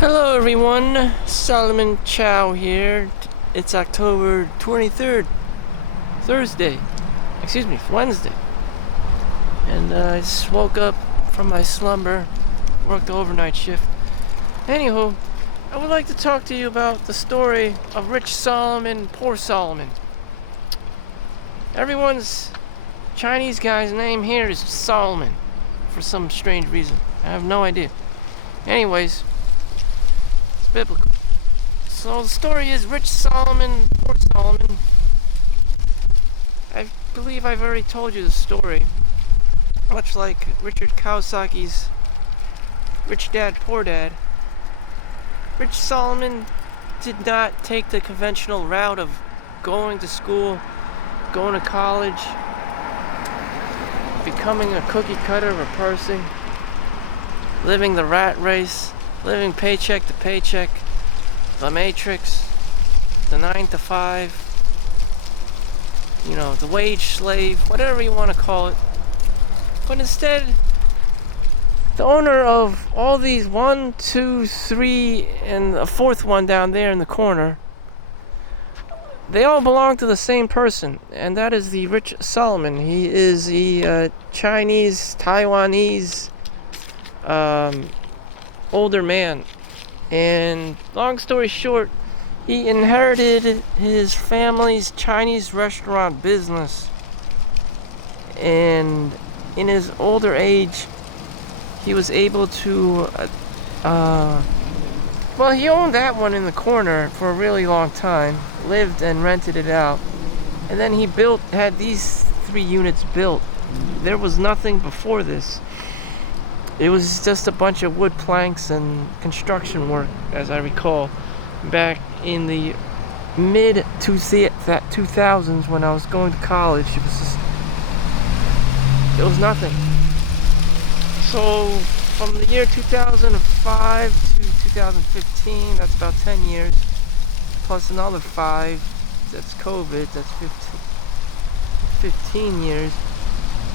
Hello everyone, Solomon Chau here. It's October 23rd, Wednesday. And I just woke up from my slumber, worked the overnight shift. Anywho, I would like to talk to you about the story of Rich Solomon, Poor Solomon. Everyone's Chinese guy's name here is Solomon for some strange reason. I have no idea. Anyways, it's biblical. So the story is Rich Solomon, Poor Solomon. I believe I've already told you the story. Much like Richard Kawasaki's Rich Dad, Poor Dad. Rich Solomon did not take the conventional route of going to school, going to college, becoming a cookie cutter of a person, living the rat race, living paycheck to paycheck, the matrix, the 9 to 5, the wage slave, whatever you want to call it. But instead, the owner of all these 1, 2, 3, and a fourth one down there in the corner, they all belong to the same person, and that is the Rich Solomon. He is the Chinese, Taiwanese, older man. And long story short, he inherited his family's Chinese restaurant business. And in his older age, he was able to, he owned that one in the corner for a really long time, lived and rented it out. And then he had these 3 units built. There was nothing before this. It was just a bunch of wood planks and construction work, as I recall, back in the mid 2000s when I was going to college. It was nothing. So from the year 2005 to 2015, that's about 10 years, plus another 5, that's COVID, that's 15 years,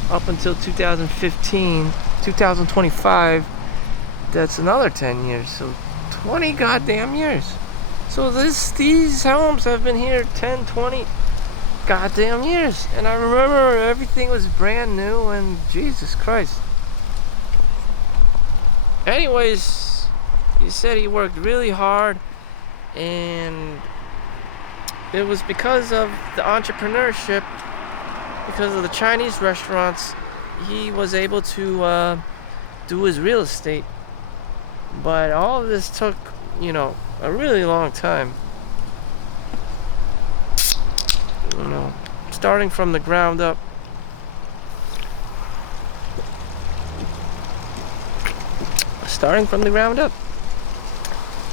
up until 2025, that's another 10 years, so 20 goddamn years. So these homes have been here 10, 20 goddamn years, and I remember everything was brand new, and Jesus Christ. Anyways, he said he worked really hard, and it was because of the entrepreneurship, because of the Chinese restaurants, he was able to do his real estate. But all of this took, a really long time. Starting from the ground up.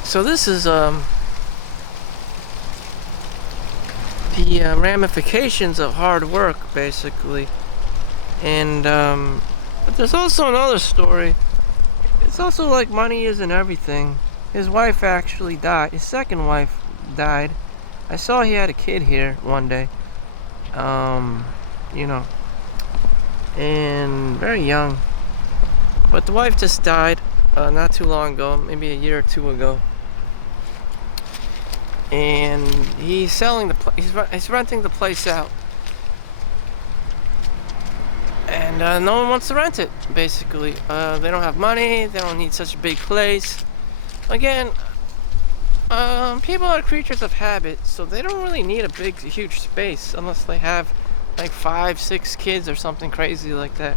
So this is the ramifications of hard work, basically. And but there's also another story. It's also like money isn't everything. His wife actually died. His second wife died. I saw he had a kid here one day. And very young. But the wife just died not too long ago, maybe a year or 2 ago. And he's selling he's renting the place out. And no one wants to rent it, basically. They don't have money, they don't need such a big place. Again, people are creatures of habit, so they don't really need a huge space unless they have like 5, 6 kids or something crazy like that.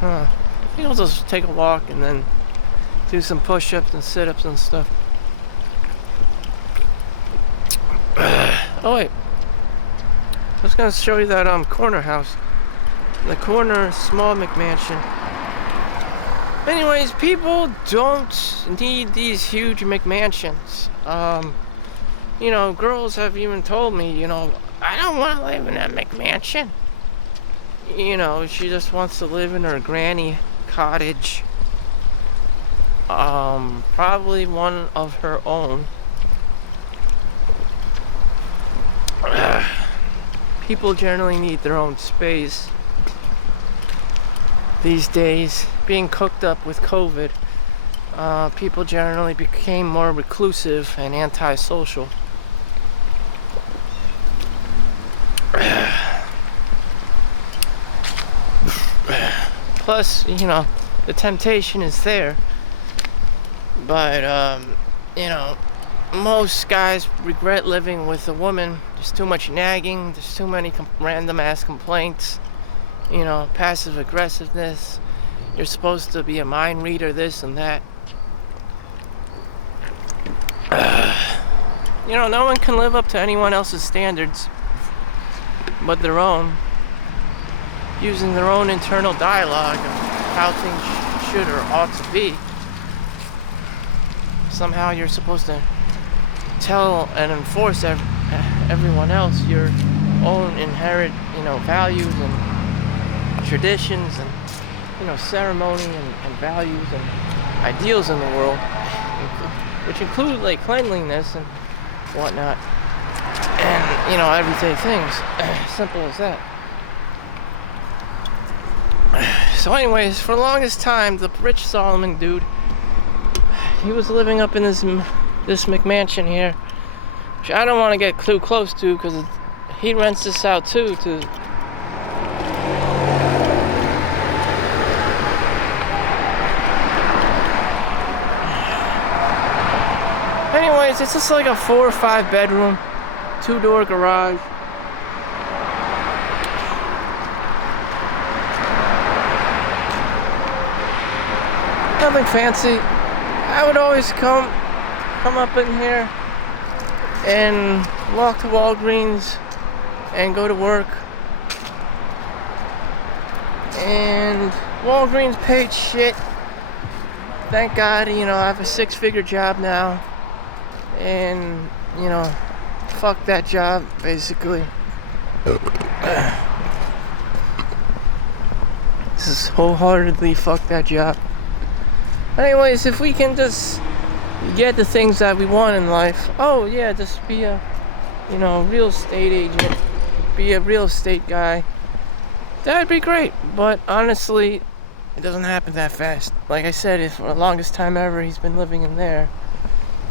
I think I'll just take a walk and then do some push-ups and sit-ups and stuff. Oh wait, I was gonna show you that corner house, the corner small McMansion. Anyways, people don't need these huge McMansions. Girls have even told me, I don't want to live in a McMansion. She just wants to live in her granny cottage. Probably one of her own. People generally need their own space. these days, being cooked up with COVID, people generally became more reclusive and antisocial. Plus, the temptation is there, but most guys regret living with a woman. There's too much nagging, there's too many random ass complaints, passive aggressiveness. You're supposed to be a mind reader, this and that. No one can live up to anyone else's standards but their own, using their own internal dialogue of how things should or ought to be. Somehow you're supposed to tell and enforce everyone else your own inherent, values and traditions and, ceremony and values and ideals in the world, which include like cleanliness and whatnot, and everyday things. Simple as that. So anyways, for the longest time, the rich Solomon dude, he was living up in this McMansion here, which I don't want to get too close to because he rents this out too to anyways, it's just like a 4 or 5 bedroom, 2-door garage. Nothing fancy. I would always come up in here and walk to Walgreens and go to work. And Walgreens paid shit. Thank God, I have a 6-figure job now. And, fuck that job, basically. This is wholeheartedly fuck that job. Anyways, if we can just get the things that we want in life, just be a, real estate agent, be a real estate guy, that'd be great. But honestly, it doesn't happen that fast. Like I said, for the longest time ever, he's been living in there.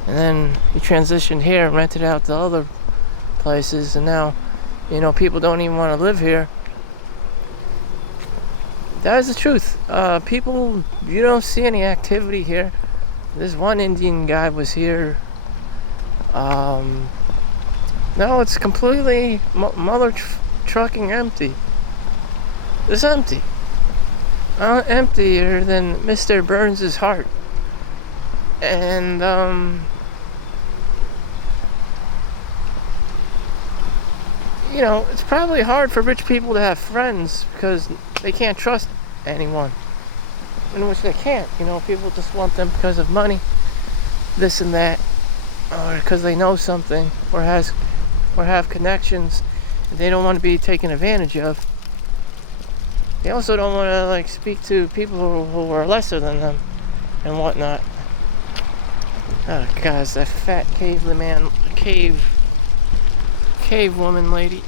And then he transitioned here, rented out to other places, and now, people don't even want to live here. That is the truth. People, you don't see any activity here. This one Indian guy was here. No, it's completely mother trucking empty. It's empty. Emptier than Mr. Burns' heart. And, it's probably hard for rich people to have friends because they can't trust anyone. In which they can't, people just want them because of money, this and that, or because they know something, or have connections, and they don't want to be taken advantage of. They also don't want to speak to people who are lesser than them and whatnot. Oh God, it's that fat cave woman lady.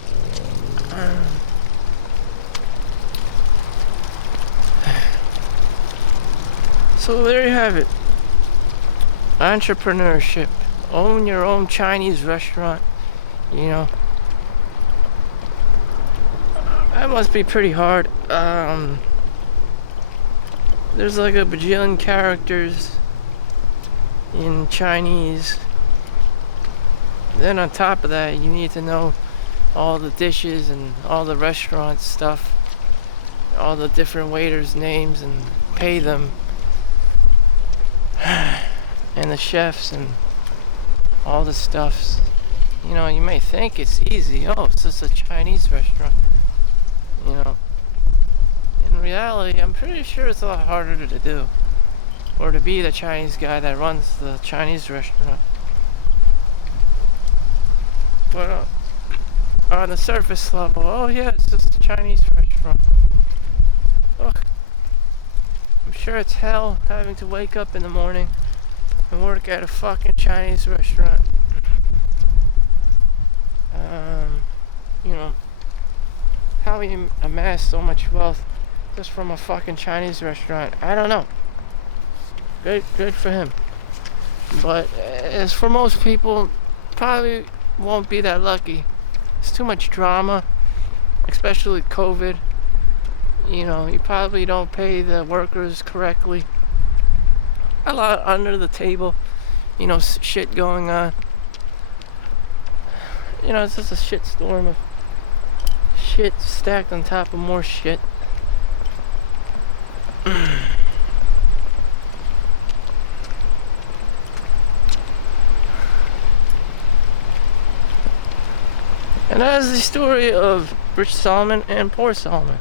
So there you have it. Entrepreneurship. Own your own Chinese restaurant. That must be pretty hard. There's like a bajillion characters in Chinese. Then on top of that, you need to know all the dishes and all the restaurant stuff, all the different waiters' names, and pay them. And the chefs and all the stuffs. You may think it's easy. Oh, it's just a Chinese restaurant. In reality, I'm pretty sure it's a lot harder to do. Or to be the Chinese guy that runs the Chinese restaurant. But on the surface level, it's just a Chinese restaurant. Ugh. I'm sure it's hell having to wake up in the morning and work at a fucking Chinese restaurant. How you amass so much wealth just from a fucking Chinese restaurant. I don't know. Good for him. But as for most people, probably won't be that lucky. It's too much drama, especially COVID. You know, you probably don't pay the workers correctly. A lot under the table, you know, shit going on. You know, it's just a shit storm of shit stacked on top of more shit. And that is the story of Rich Solomon and Poor Solomon.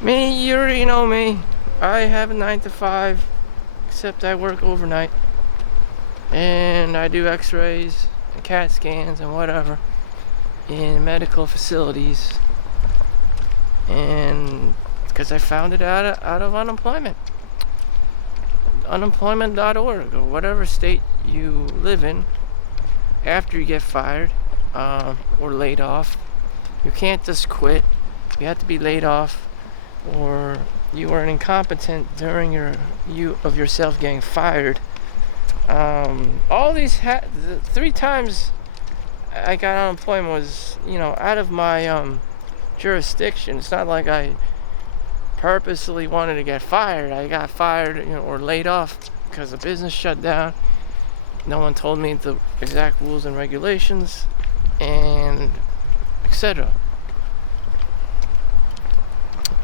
Me, you already know me. I have a 9 to 5, except I work overnight. And I do x-rays and CAT scans and whatever in medical facilities. And because I found it out of unemployment. Unemployment.org, or whatever state you live in after you get fired. Or laid off. You can't just quit. You have to be laid off, or you are incompetent during yourself getting fired. All these the 3 times I got unemployment was, you know, out of my jurisdiction. It's not like I purposely wanted to get fired. I got fired, you know, or laid off because the business shut down. No one told me the exact rules and regulations, and etc.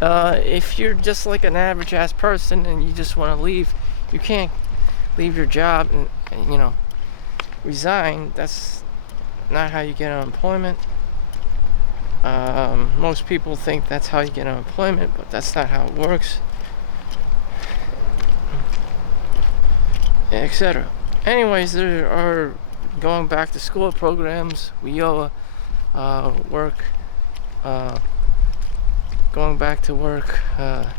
If you're just like an average ass person and you just want to leave, you can't leave your job and you know, resign. That's not how you get unemployment. Most people think that's how you get unemployment, but that's not how it works, etc. Anyways, there are going back to school programs. WIOA work, going back to work. I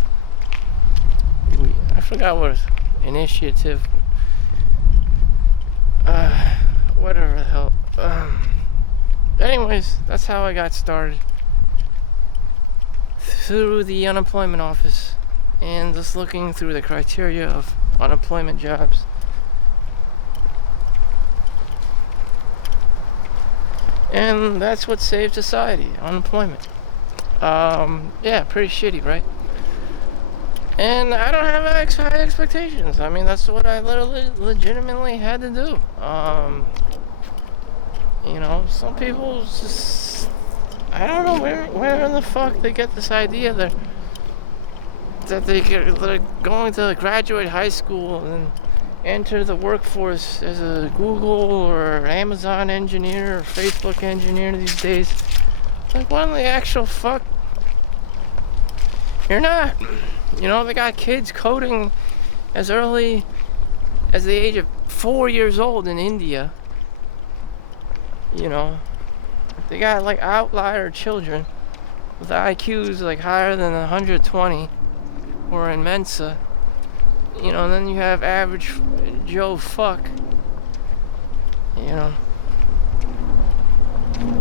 forgot what initiative, whatever the hell. Anyways, that's how I got started, through the unemployment office and just looking through the criteria of unemployment jobs. And that's what saved society, unemployment. Yeah, pretty shitty, right? And I don't have high expectations. I mean, that's what I literally, legitimately had to do. You know, some people just, I don't know where in the fuck they get this idea that they're going to graduate high school and enter the workforce as a Google or Amazon engineer or Facebook engineer these days. Like, what in the actual fuck? You're not. You know, they got kids coding as early as the age of 4 years old in India. You know, they got like outlier children with IQs like higher than 120 or in Mensa. You know, and then you have average Joe fuck. You know,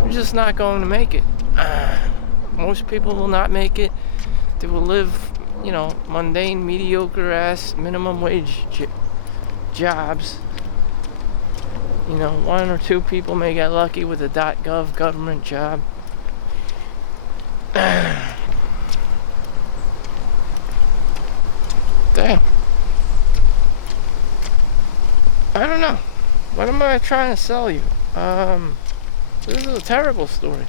you're just not going to make it. Most people will not make it. They will live, you know, mundane, mediocre ass minimum wage jobs. You know, 1 or 2 people may get lucky with a .gov government job. Damn. I don't know. What am I trying to sell you? This is a terrible story.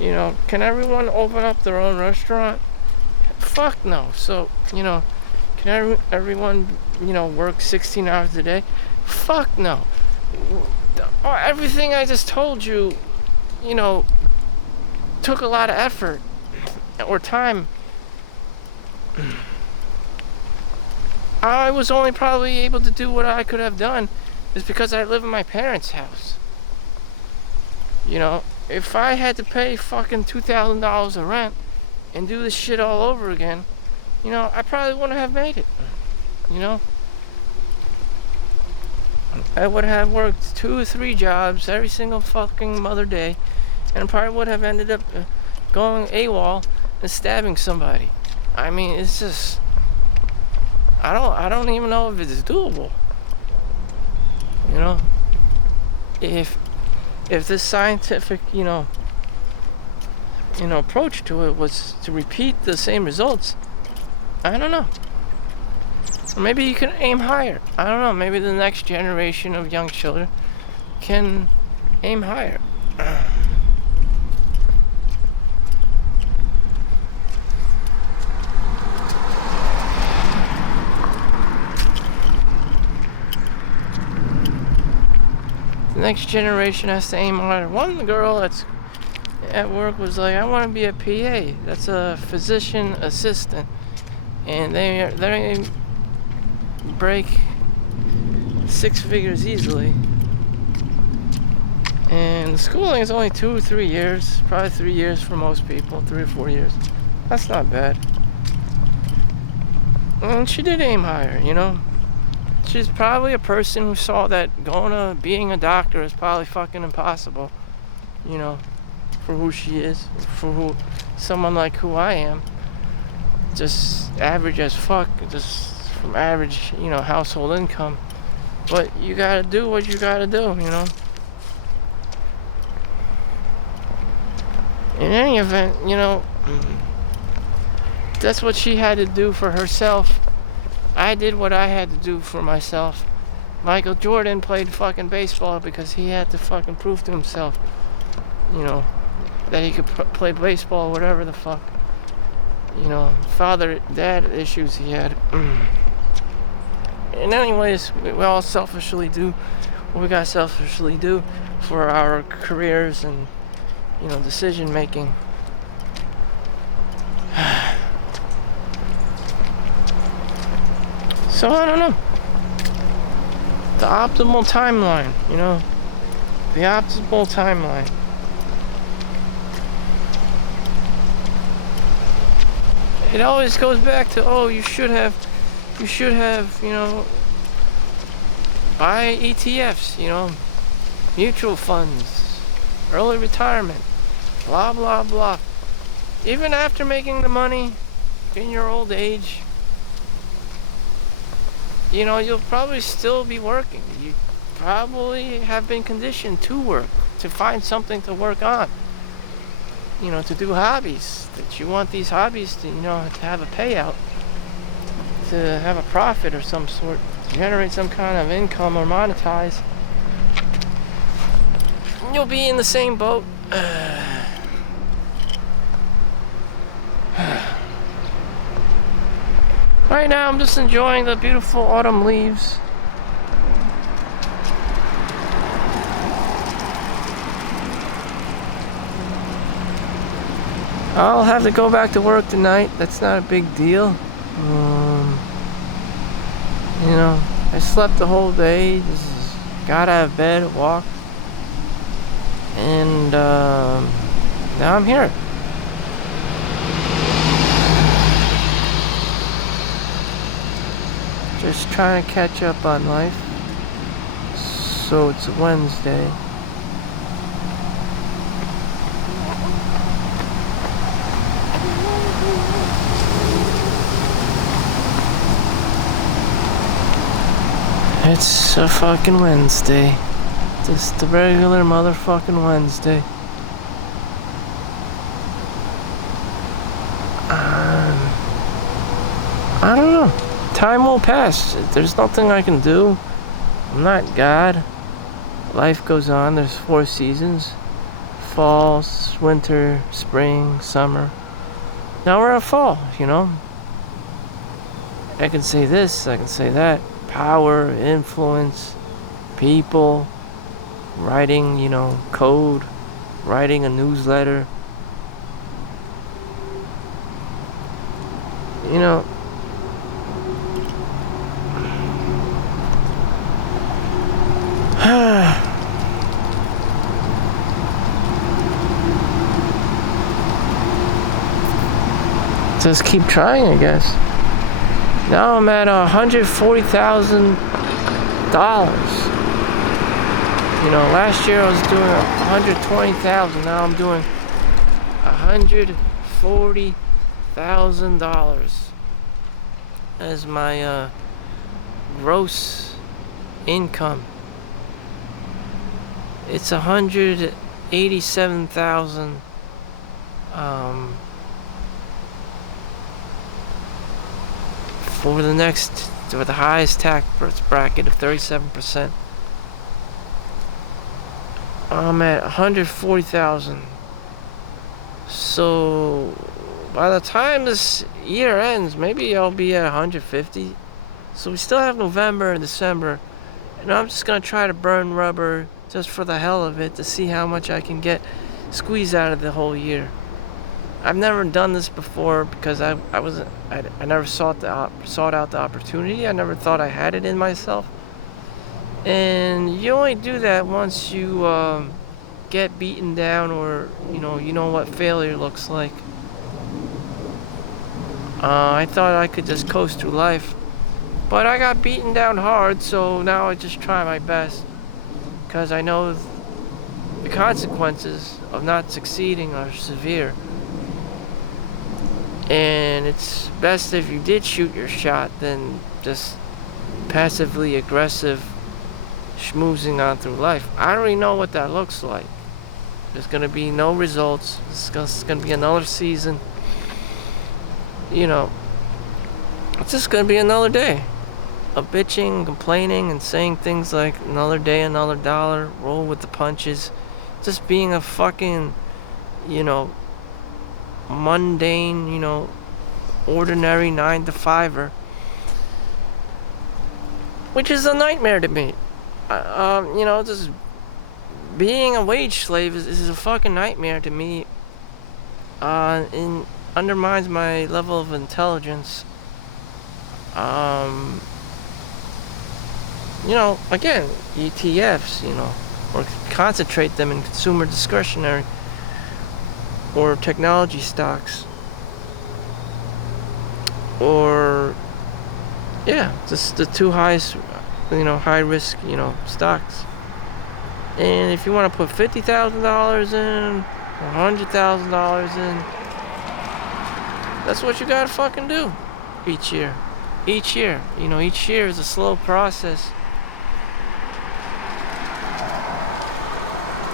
You know, can everyone open up their own restaurant? Fuck no. So, you know, can everyone, you know, work 16 hours a day? Fuck no. Everything I just told you, you know, took a lot of effort or time. I was only probably able to do what I could have done is because I live in my parents' house. You know, if I had to pay fucking $2,000 of rent and do this shit all over again, you know, I probably wouldn't have made it. You know, I would have worked 2 or 3 jobs every single fucking mother day, and probably would have ended up going AWOL and stabbing somebody. I mean, it's just, I don't even know if it's doable. You know, if this scientific, approach to it was to repeat the same results, I don't know. Or maybe you can aim higher. I don't know. Maybe the next generation of young children can aim higher. The next generation has to aim higher. One girl that's at work was like, I want to be a PA. That's a physician assistant. And they break 6 figures easily. And the schooling is only 2 or 3 years. Probably 3 years for most people. 3 or 4 years. That's not bad. And she did aim higher, She's probably a person who saw that going to being a doctor is probably fucking impossible, for who she is, for someone like who I am, just average as fuck, just from average, household income. But you gotta do what you gotta do, In any event, that's what she had to do for herself. I did what I had to do for myself. Michael Jordan played fucking baseball because he had to fucking prove to himself, that he could play baseball, whatever the fuck. Dad issues he had. And anyways, we all selfishly do what we gotta selfishly do for our careers and, decision making. So I don't know. The optimal timeline, The optimal timeline. It always goes back to, you should have, buy ETFs, mutual funds, early retirement, blah, blah, blah. Even after making the money in your old age, you'll probably still be working. You probably have been conditioned to work, to find something to work on. To do hobbies, that you want these hobbies to, to have a payout, to have a profit or some sort, to generate some kind of income or monetize. You'll be in the same boat. Right now, I'm just enjoying the beautiful autumn leaves. I'll have to go back to work tonight. That's not a big deal. I slept the whole day. Just got out of bed, walked, and now I'm here. Just trying to catch up on life. So it's Wednesday. It's a fucking Wednesday. Just a regular motherfucking Wednesday. I don't know. Time will pass. There's nothing I can do. I'm not God. Life goes on. There's 4 seasons. Fall, winter, spring, summer. Now we're at fall, I can say this, I can say that. Power, influence, people, writing, code, writing a newsletter. Just keep trying, I guess. Now I'm at $140,000. Last year I was doing $120,000. Now I'm doing $140,000. $100,000 as my gross income. It's 187,000 for the highest tax bracket of 37%. I'm at 140,000. So by the time this year ends, maybe I'll be at 150. So we still have November and December, and I'm just gonna try to burn rubber just for the hell of it to see how much I can squeeze out of the whole year. I've never done this before because I never sought out the opportunity. I never thought I had it in myself. And you only do that once you get beaten down, or you know what failure looks like. I thought I could just coast through life, but I got beaten down hard. So now I just try my best, because I know the consequences of not succeeding are severe. And it's best if you did shoot your shot than just passively aggressive schmoozing on through life. I already know what that looks like. There's going to be no results. It's going to be another season. It's just going to be another day of bitching, complaining, and saying things like another day, another dollar, roll with the punches. Just being a fucking, mundane, ordinary 9-to-5er, which is a nightmare to me. Just being a wage slave is a fucking nightmare to me. And undermines my level of intelligence. Again, ETFs, or concentrate them in consumer discretionary or technology stocks, or just the two highest, high risk, stocks. And if you want to put $50,000 in, or $100,000 in, that's what you gotta fucking do each year. Each year is a slow process,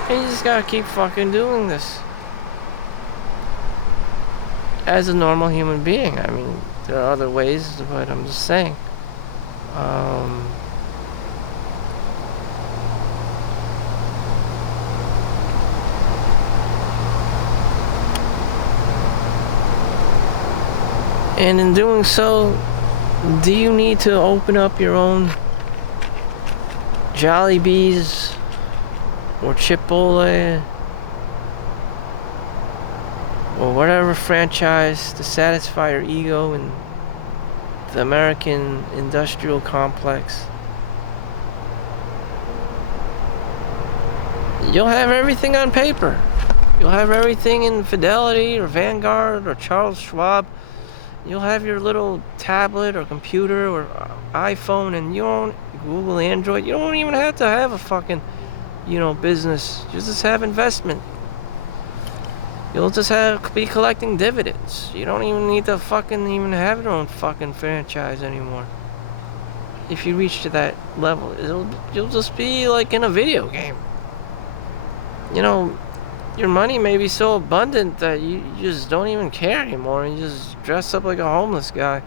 and you just gotta keep fucking doing this as a normal human being. I mean, there are other ways, but I'm just saying. And in doing so, do you need to open up your own Jollibees or Chipotle or whatever franchise to satisfy your ego in the American industrial complex? You'll have everything on paper. You'll have everything in Fidelity or Vanguard or Charles Schwab. You'll have your little tablet or computer or iPhone, and you don't Google, Android. You don't even have to have a fucking, business. You just have investment. You'll just be collecting dividends. You don't even need to even have your own fucking franchise anymore. If you reach to that level, you'll just be like in a video game. Your money may be so abundant that you just don't even care anymore, and you just dress up like a homeless guy.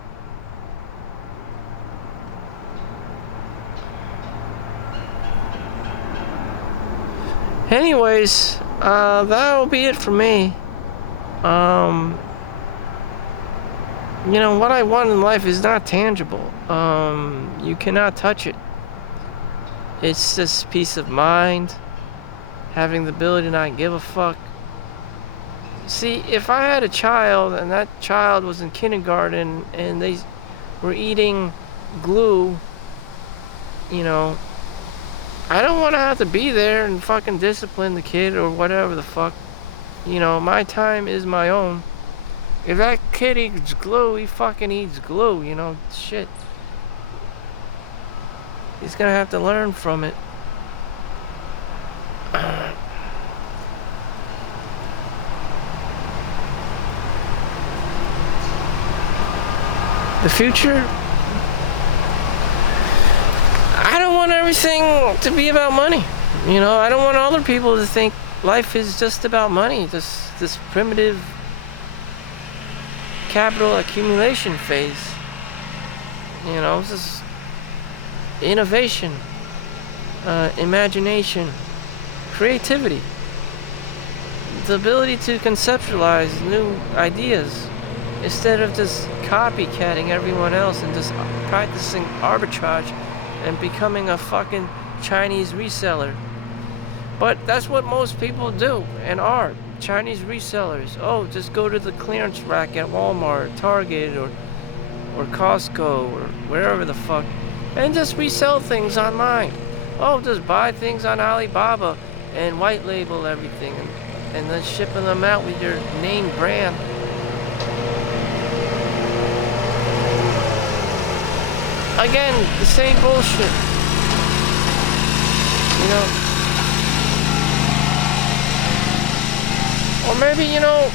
Anyways, that'll be it for me. What I want in life is not tangible. You cannot touch it. It's just peace of mind, having the ability to not give a fuck. See, if I had a child and that child was in kindergarten and they were eating glue, I don't want to have to be there and fucking discipline the kid or whatever the fuck. My time is my own. If that kid eats glue, he fucking eats glue, shit. He's gonna have to learn from it. The future, I don't want everything to be about money. You know, I don't want other people to think life is just about money, just this primitive capital accumulation phase. You know, it's just innovation, imagination, creativity, the ability to conceptualize new ideas instead of just copycatting everyone else and just practicing arbitrage and becoming a fucking Chinese reseller. But that's what most people do and are. Chinese resellers. Oh, just go to the clearance rack at Walmart, Target, or Costco, or wherever the fuck, and just resell things online. Oh, just buy things on Alibaba and white label everything and then shipping them out with your name brand. Again, the same bullshit. You know. Or maybe, you know,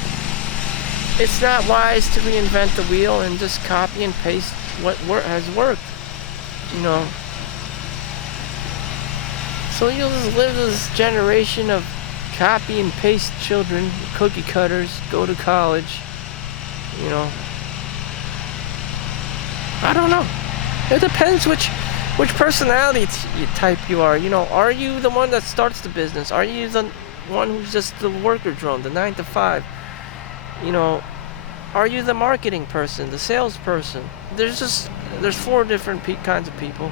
it's not wise to reinvent the wheel and just copy and paste what has worked. You know. So you'll just live this generation of copy and paste children, cookie cutters, go to college. You know. I don't know. It depends which personality type you are. You know, are you the one that starts the business? Are you the one who's just the worker drone, the 9 to 5? You know, are you the marketing person, the salesperson? There's 4 different kinds of people.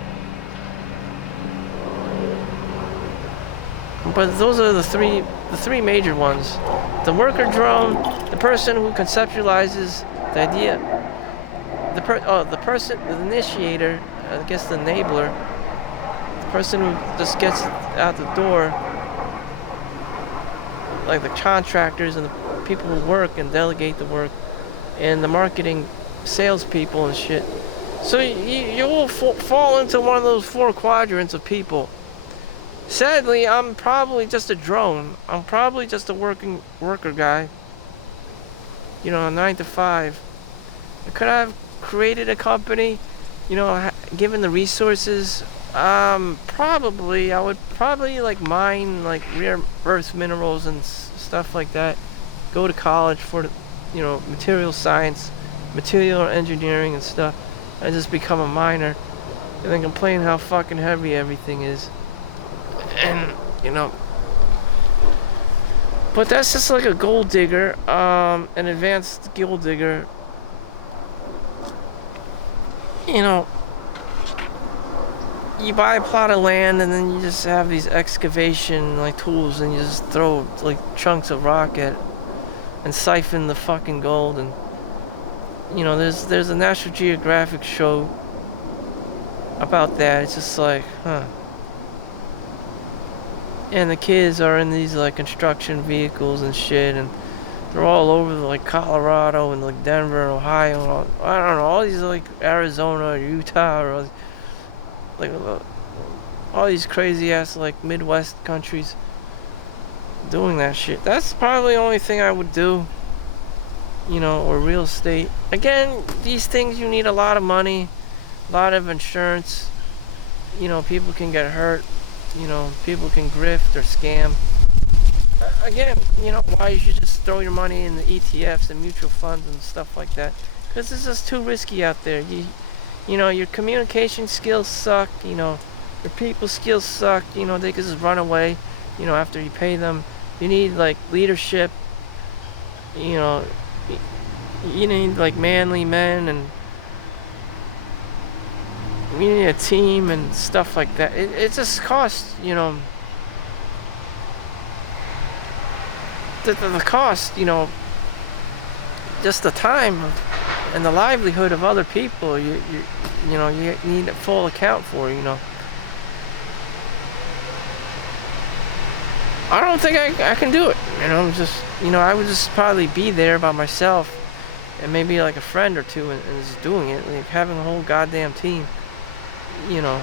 But those are the three major ones. The worker drone, the person who conceptualizes the idea, the person, the initiator, I guess the enabler, the person who just gets out the door, like the contractors and the people who work and delegate the work, and the marketing salespeople and shit. So you will fall into one of those 4 quadrants of people. Sadly, I'm probably just a drone. I'm probably just a worker guy. You know, 9 to 5. Could I have created a company? You know, given the resources, I would probably like mine like rare earth minerals and stuff like that. Go to college for, you know, material science, material engineering and stuff, and just become a miner, and then complain how fucking heavy everything is. And, you know, but that's just like a gold digger, an advanced gold digger. You know, you buy a plot of land and then you just have these excavation like tools and you just throw like chunks of rock at it and siphon the fucking gold. And you know, there's a National Geographic show about that. It's just like, huh. And the kids are in these like construction vehicles and shit, and they're all over like Colorado and like Denver and Ohio and I don't know, all these like Arizona or Utah or like all these crazy ass like Midwest countries doing that shit. That's probably the only thing I would do. You know, or real estate. Again, these things you need a lot of money, a lot of insurance. You know, people can get hurt. You know, people can grift or scam. Again, you know, why you should just throw your money in the ETFs and mutual funds and stuff like that. Because it's just too risky out there. You know, your communication skills suck. You know, your people skills suck. You know, they can just run away, you know, after you pay them. You need, like, leadership. You know, you need, like, manly men, and you need a team and stuff like that. It just costs, you know, the cost, you know, just the time and the livelihood of other people. You know, you need a full account for, you know. I don't think I can do it. You know, just, you know, I would just probably be there by myself and maybe like a friend or two and just doing it, like having a whole goddamn team, you know,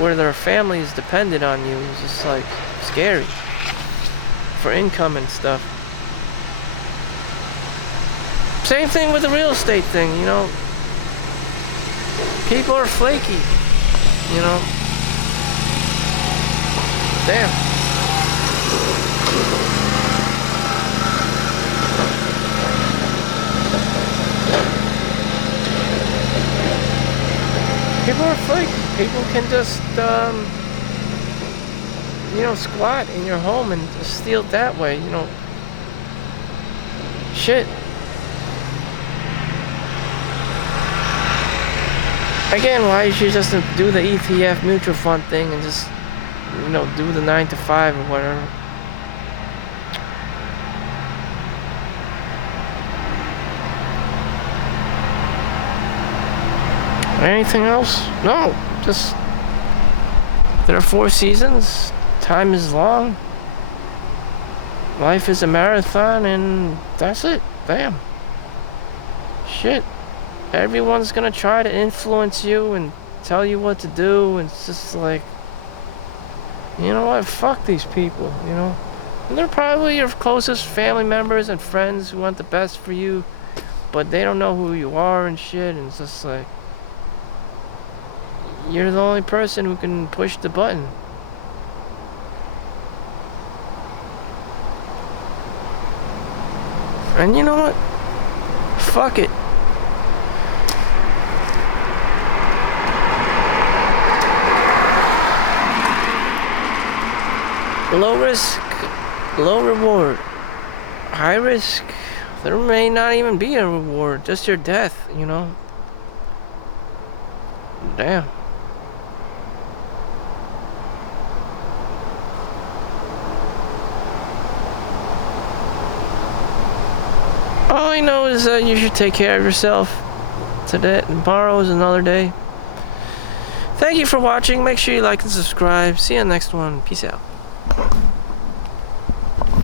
where their family is dependent on you is just like scary for income and stuff. Same thing with the real estate thing, you know. People are flaky, you know. Damn. People are flaky. People can just, you know, squat in your home and just steal it that way, you know. Shit. Again, why you should just do the ETF mutual fund thing and just, you know, do the 9 to 5 or whatever. Anything else? No, just there are 4 seasons. Time is long. Life is a marathon, and that's it. Damn. Shit. Everyone's gonna try to influence you and tell you what to do, and it's just like, you know what? Fuck these people, you know? And they're probably your closest family members and friends who want the best for you, but they don't know who you are and shit, and it's just like, you're the only person who can push the button. And you know what? Fuck it. Low risk, low reward. High risk, there may not even be a reward, just your death, you know? Damn. All I know is that you should take care of yourself. Today, tomorrow is another day. Thank you for watching. Make sure you like and subscribe. See you in the next one. Peace out.